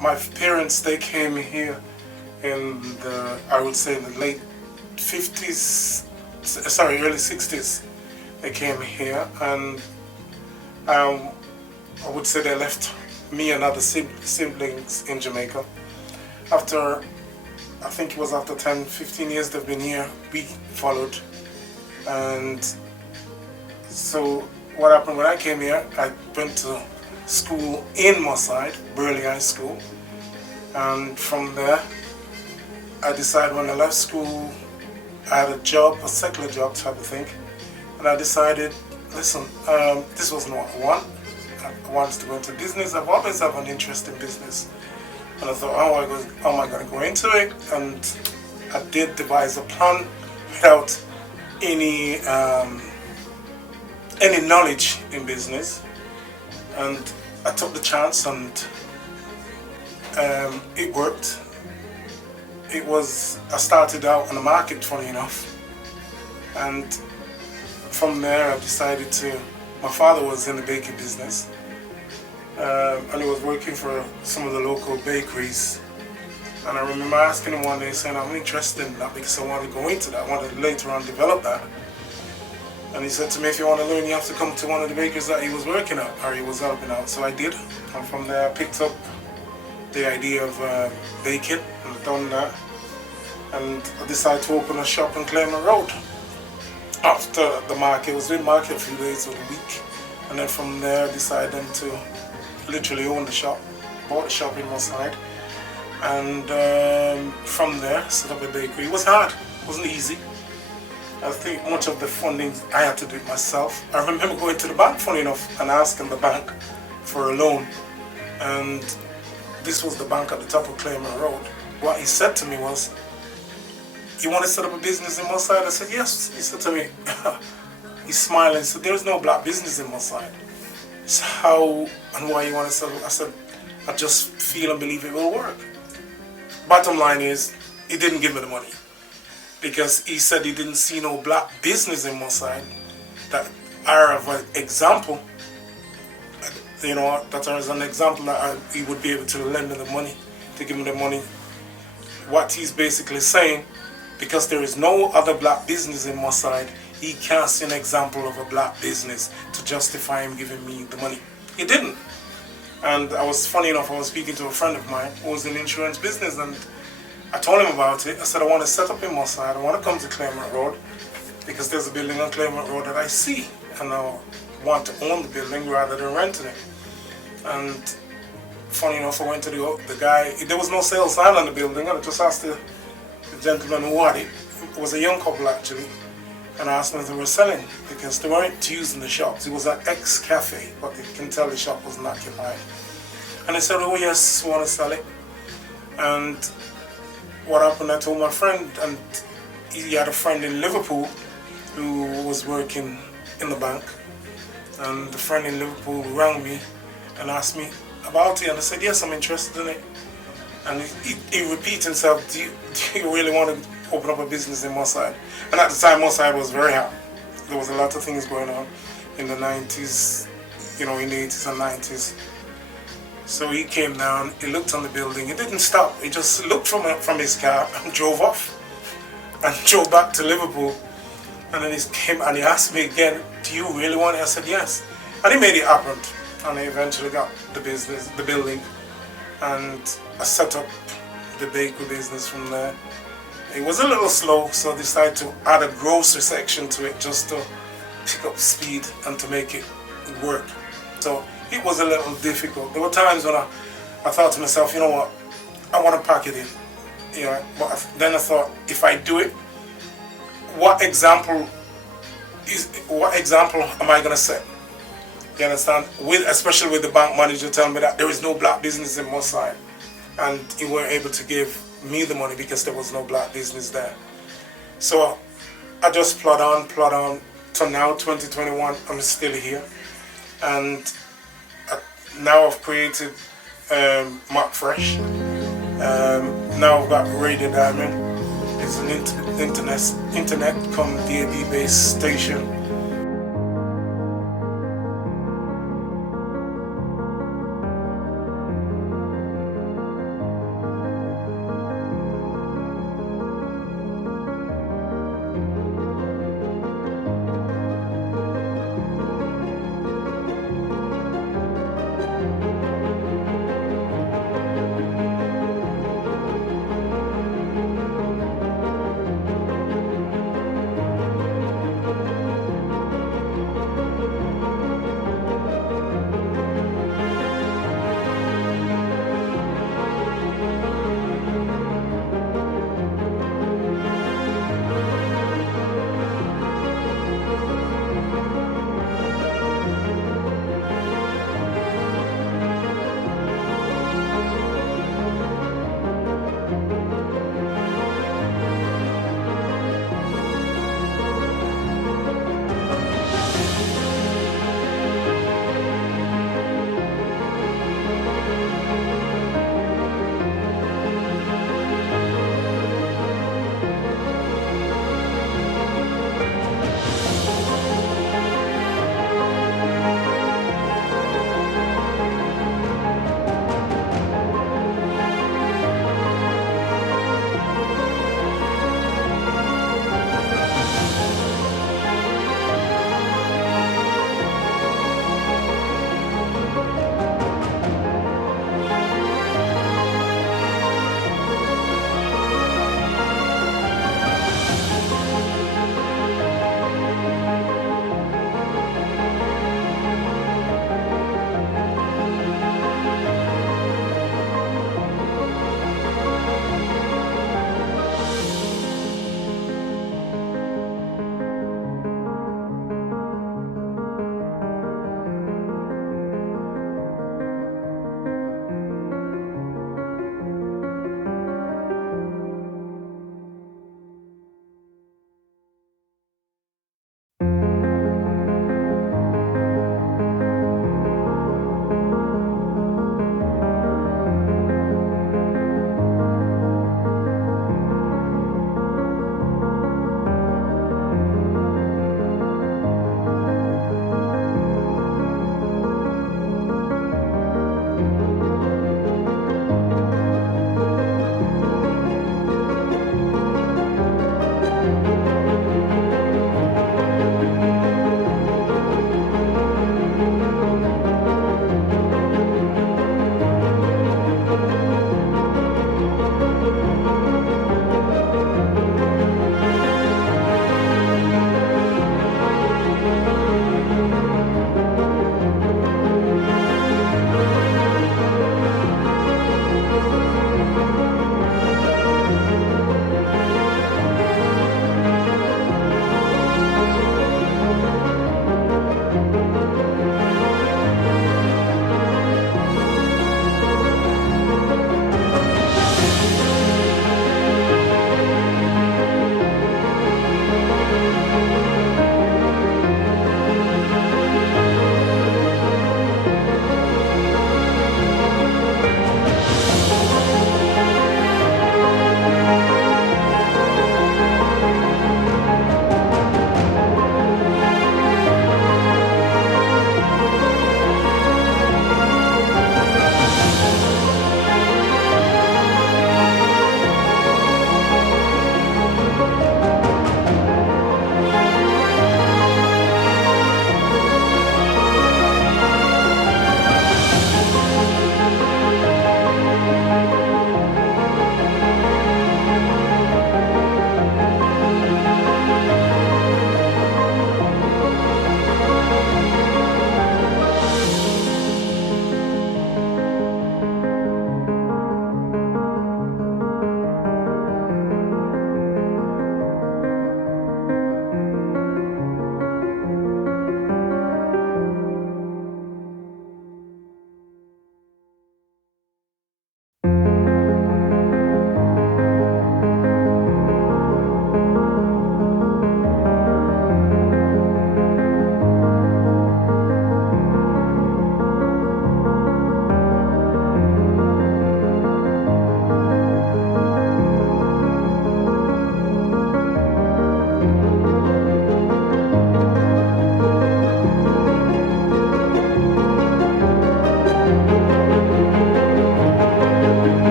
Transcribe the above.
my parents, they came here in the, I would say the late 50s, sorry, early 60s. They came here, and I would say they left me and other siblings in Jamaica. After, I think it was after 10, 15 years they've been here, we followed. And so what happened when I came here, I went to school in Mosside, Burley High School. And from there, I decided when I left school, I had a job, a secular job type of thing. And I decided, listen, this wasn't what I want. I wanted to go into business. I've always had an interest in business. And I thought, how am I going to go into it? And I did devise a plan without any knowledge in business. And I took the chance, and it worked. I started out on the market, funny enough. And from there I decided my father was in the baking business. And he was working for some of the local bakeries. And I remember asking him one day, saying, I'm interested in that because I want to go into that. I want to later on develop that. And he said to me, if you want to learn, you have to come to one of the bakeries that he was working at, or he was helping out. So I did. And from there I picked up the idea of baking, and I've done that. And I decided to open a shop on Claymont Road. After the market, I was in market a few days of the week. And then from there I decided then to literally own the shop, bought the shop in Mosside, and from there set up a bakery. It was hard, it wasn't easy. I think much of the funding I had to do it myself. I remember going to the bank, funny enough, and asking the bank for a loan, and this was the bank at the top of Claymont Road. What he said to me was, you want to set up a business in Mosside? I said, yes. He said to me, he's smiling, he said, there's no black business in Mosside. So how and why you want to sell it? I said, I just feel and believe it will work. Bottom line is, he didn't give me the money because he said he didn't see no black business in Mosside that are of an example, you know, that are an example that he would be able to lend me the money, to give me the money. What he's basically saying, because there is no other black business in Mosside, he can't see an example of a black business to justify him giving me the money. He didn't. And I was, funny enough, I was speaking to a friend of mine who was in insurance business, and I told him about it. I said, I want to set up in Mosside, I want to come to Claymont Road, because there's a building on Claymont Road that I see, and I want to own the building rather than renting it. And funny enough, I went to the guy, there was no sales sign on the building, and I just asked the gentleman who had it. It was a young couple actually. And I asked them if they were selling, because they weren't using the shops. It was an ex-cafe, but you can tell the shop wasn't occupied. And they said, oh yes, we want to sell it. And what happened, I told my friend, and he had a friend in Liverpool who was working in the bank. And the friend in Liverpool rang me and asked me about it, and I said, yes, I'm interested in it. And he repeats himself, do you really want to open up a business in Mosside? And at the time, Mosside was very hot. There was a lot of things going on in the 90s, you know, in the 80s and 90s. So he came down, he looked on the building, he didn't stop, he just looked from his car and drove off and drove back to Liverpool. And then he came and he asked me again, do you really want it? I said, yes. And he made it happen. And I eventually got the business, the building, and I set up the bakery business from there. It was a little slow, so I decided to add a grocery section to it just to pick up speed and to make it work. So it was a little difficult. There were times when I thought to myself, you know what, I want to pack it in. You know, but then I thought, if I do it, what example am I going to set? You understand? Especially with the bank manager telling me that there is no black business in Mosside, and he weren't able to give me the money because there was no black business there. So I just plod on to now, 2021, I'm still here. And now I've created Mark Fresh. Now I've got Radio Diamond. It's an internet come DAB based station